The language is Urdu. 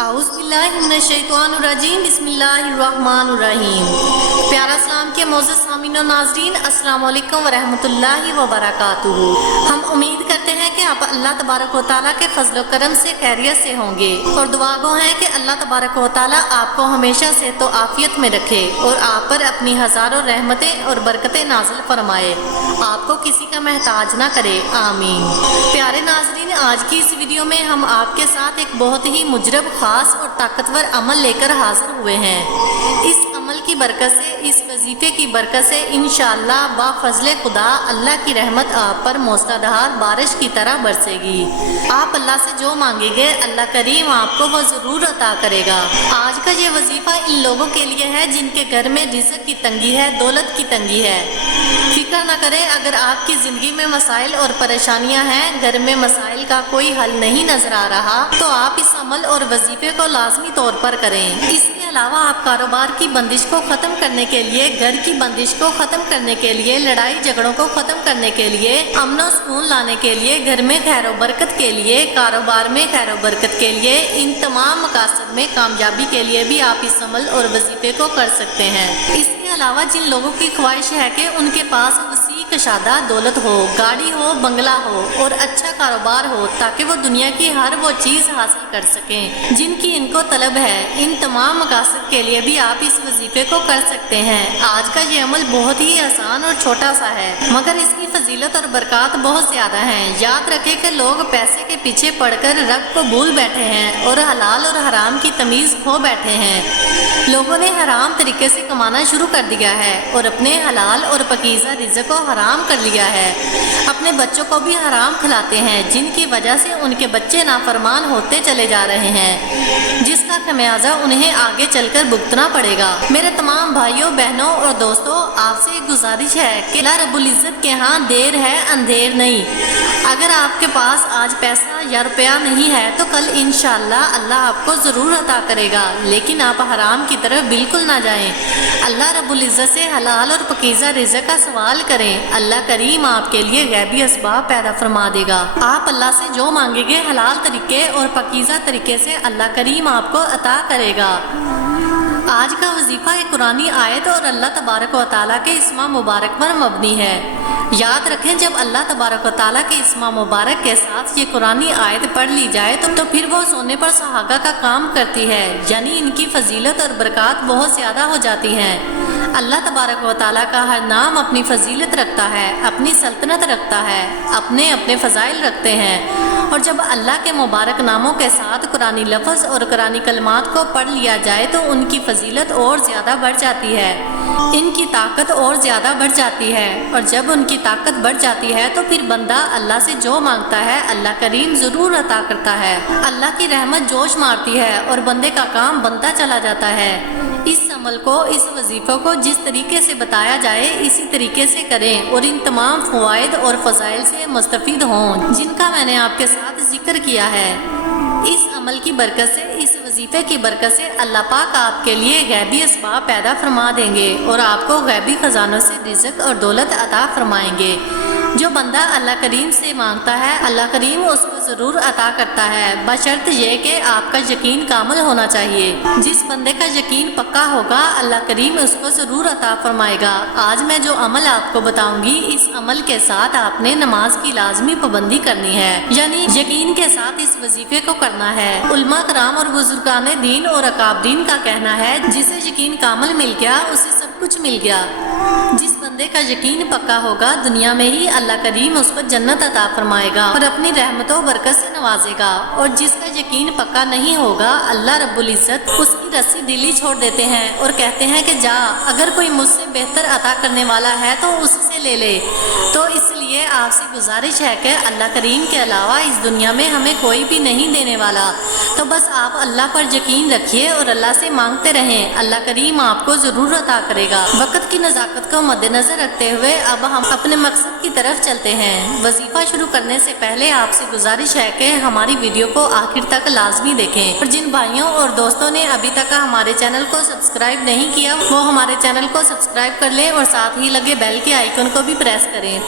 اعوذ باللہ من الشیطان الرجیم، بسم اللہ الرحمن الرحیم۔ پیارا اسلام کے معزز سامعین و ناظرین، السلام علیکم ورحمۃ اللہ وبرکاتہ۔ ہم امید کرتے ہیں کہ آپ اللہ تبارک و تعالیٰ کے فضل و کرم سے خیریت سے ہوں گے، اور دعا گو ہیں کہ اللہ تبارک و تعالیٰ آپ کو ہمیشہ صحت و عافیت میں رکھے اور آپ پر اپنی ہزاروں رحمتیں اور برکتیں نازل فرمائے، آپ کو کسی کا محتاج نہ کرے، آمین۔ پیارے ناظرین، آج کی اس ویڈیو میں ہم آپ کے ساتھ ایک بہت ہی مجرب، خاص اور طاقتور عمل لے کر حاضر ہوئے ہیں۔ اس عمل کی برکت سے، اس وظیفے کی برکت سے انشاءاللہ با فضل خدا اللہ کی رحمت آپ پر موسلادھار بارش کی طرح برسے گی۔ آپ اللہ سے جو مانگیں گے اللہ کریم آپ کو وہ ضرور عطا کرے گا۔ آج کا یہ وظیفہ ان لوگوں کے لیے ہے جن کے گھر میں رزق کی تنگی ہے، دولت کی تنگی ہے۔ فکر نہ کریں اگر آپ کی زندگی میں مسائل اور پریشانیاں ہیں، گھر میں مسائل کا کوئی حل نہیں نظر آ رہا، تو آپ اس عمل اور وظیفے کو لازمی طور پر کریں۔ اس کے علاوہ آپ کاروبار کی بندش کو ختم کرنے کے لیے، گھر کی بندش کو ختم کرنے کے لیے، لڑائی جھگڑوں کو ختم کرنے کے لیے، امن و سکون لانے کے لیے، گھر میں خیر و برکت کے لیے، کاروبار میں خیر و برکت کے لیے، ان تمام مقاصد میں کامیابی کے لیے بھی آپ اس عمل اور وظیفے کو کر سکتے ہیں۔ اس کے علاوہ جن لوگوں کی خواہش ہے کہ ان کے پاس وسیع کشادہ دولت ہو، گاڑی ہو، بنگلہ ہو اور اچھا کاروبار ہو، تاکہ وہ دنیا کی ہر وہ چیز حاصل کر سکیں جن کی ان کو طلب ہے، ان تمام مقاصد کے لیے بھی آپ اس وظیفے کو کر سکتے ہیں۔ آج کا یہ عمل بہت ہی آسان اور چھوٹا سا ہے، مگر اس کی فضیلت اور برکات بہت زیادہ ہیں۔ یاد رکھیں کہ لوگ پیسے کے پیچھے پڑ کر رب کو بھول بیٹھے ہیں اور حلال اور حرام کی تمیز کھو بیٹھے ہیں۔ لوگوں نے حرام طریقے سے کمانا شروع کر دیا ہے اور اپنے حلال اور پاکیزہ رزق کو حرام کر لیا ہے۔ اپنے بچوں کو بھی حرام کھلاتے ہیں، جن کی وجہ سے ان کے بچے نافرمان ہوتے چلے جا رہے ہیں، جس کا خمیازہ انہیں آگے چل کر بھگتنا پڑے گا۔ میرے تمام بھائیوں، بہنوں اور دوستوں، آپ سے ایک گزارش ہے کہ اللہ رب العزت کے ہاں دیر ہے اندھیر نہیں۔ اگر آپ کے پاس آج پیسہ یا روپیہ نہیں ہے تو کل انشاءاللہ اللہ آپ کو ضرور عطا کرے گا، لیکن آپ حرام کی طرف بالکل نہ جائیں۔ اللہ رب العزت سے حلال اور پاکیزہ رزق کا سوال کریں، اللہ کریم آپ کے لیے غیبی اسباب پیدا فرما دے گا۔ آپ اللہ سے جو مانگیں گے حلال طریقے اور پاکیزہ طریقے سے اللہ کریم آپ کو عطا کرے گا۔ آج کا وظیفہ ایک قرآنی آیت اور اللہ تبارک و تعالیٰ کے اسم مبارک پر مبنی ہے۔ یاد رکھیں جب اللہ تبارک و تعالیٰ کے اسم مبارک کے ساتھ یہ قرآنی آیت پڑھ لی جائے تو پھر وہ سونے پر سہاگا کا کام کرتی ہے، یعنی ان کی فضیلت اور برکات بہت زیادہ ہو جاتی ہیں۔ اللہ تبارک و تعالیٰ کا ہر نام اپنی فضیلت رکھتا ہے، اپنی سلطنت رکھتا ہے، اپنے فضائل رکھتے ہیں، اور جب اللہ کے مبارک ناموں کے ساتھ قرآنی لفظ اور قرآنی کلمات کو پڑھ لیا جائے تو ان کی فضیلت اور زیادہ بڑھ جاتی ہے، ان کی طاقت اور زیادہ بڑھ جاتی ہے، اور جب ان کی طاقت بڑھ جاتی ہے تو پھر بندہ اللہ سے جو مانگتا ہے اللہ کریم ضرور عطا کرتا ہے۔ اللہ کی رحمت جوش مارتی ہے اور بندے کا کام بنتا چلا جاتا ہے۔ اس عمل کو، اس وظیفہ کو جس طریقے سے بتایا جائے اسی طریقے سے کریں اور ان تمام فوائد اور فضائل سے مستفید ہوں جن کا میں نے آپ کے ساتھ ذکر کیا ہے۔ اس عمل کی برکت سے، اس وظیفے کی برکت سے اللہ پاک آپ کے لیے غیبی اسباب پیدا فرما دیں گے اور آپ کو غیبی خزانوں سے رزق اور دولت عطا فرمائیں گے۔ جو بندہ اللہ کریم سے مانگتا ہے اللہ کریم اس کو ضرور عطا کرتا ہے، بشرط یہ کہ آپ کا یقین کامل ہونا چاہیے۔ جس بندے کا یقین پکا ہوگا اللہ کریم اس کو ضرور عطا فرمائے گا۔ آج میں جو عمل آپ کو بتاؤں گی، اس عمل کے ساتھ آپ نے نماز کی لازمی پابندی کرنی ہے، یعنی یقین کے ساتھ اس وظیفے کو کرنا ہے۔ علماء کرام اور بزرگان دین اور اکابرین کا کہنا ہے جسے یقین کامل مل گیا اسے سب کچھ مل گیا۔ جس بندے کا یقین پکا ہوگا دنیا میں ہی اللہ کریم اس کو جنت عطا فرمائے گا اور اپنی رحمت و برکت سے نوازے گا، اور جس کا یقین پکا نہیں ہوگا اللہ رب العزت اس کی رسی دلی چھوڑ دیتے ہیں اور کہتے ہیں کہ جا، اگر کوئی مجھ سے بہتر عطا کرنے والا ہے تو اس سے لے لے۔ تو اس لیے آپ سے گزارش ہے کہ اللہ کریم کے علاوہ اس دنیا میں ہمیں کوئی بھی نہیں دینے والا، تو بس آپ اللہ پر یقین رکھیے اور اللہ سے مانگتے رہیں، اللہ کریم آپ کو ضرور عطا کرے گا۔ وقت کی نزاکت کو مد نظر رکھتے ہوئے اب ہم اپنے مقصد کی طرف چلتے ہیں۔ وظیفہ شروع کرنے سے پہلے آپ سے گزارش ہے کہ ہماری ویڈیو کو آخر تک لازمی دیکھیں، اور جن بھائیوں اور دوستوں نے ابھی تک ہمارے چینل کو سبسکرائب نہیں کیا وہ ہمارے چینل کو سبسکرائب کر لیں اور ساتھ ہی لگے بیل کے آئیکن کو بھی پریس کریں